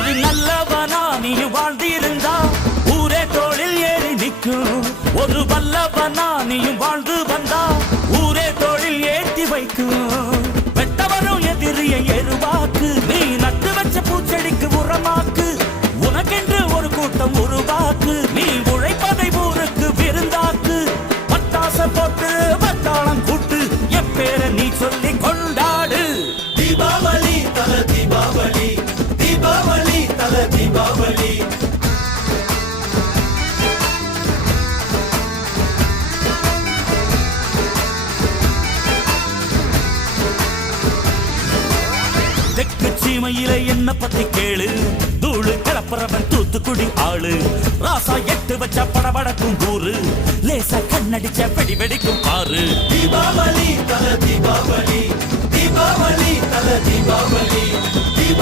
ஒரு நல்லவனா நீ வாழ்ந்திருந்தா ஊரே தோளில் ஏறி நிற்கும். ஒரு வல்லவனா நீயும் வாழ்ந்து வந்தா ஊரே தோளில் ஏற்றி வைக்கும். வெட்டவரும் எதிரியை எருவாக்கு நீ நட்டு வச்ச பூச்செடிக்கு உரமாக்கு. உனக்கென்று ஒரு கூட்டம் உருவாக்கு நீ உழைப்பதை ஊருக்கு விருந்தாக்கு. பட்டாச போட்டு பட்டாளம் கூட்டு என் பேரை நீ சொல்லிக் கொண்டாடு தீபாவளி. தெற்கு சீமையில என்ன பத்தி கேளு? தூளு கிளப்புறவன் தூத்துக்குடி ஆளு. ராசா எட்டு வச்ச படபடக்கும் கூறு லேசா கண்ணடிச்ச வெடி வெடிக்கும் ஆறு. தீபாவளி தல தீபாவளி. தீபாவளி தல தீபாவளி.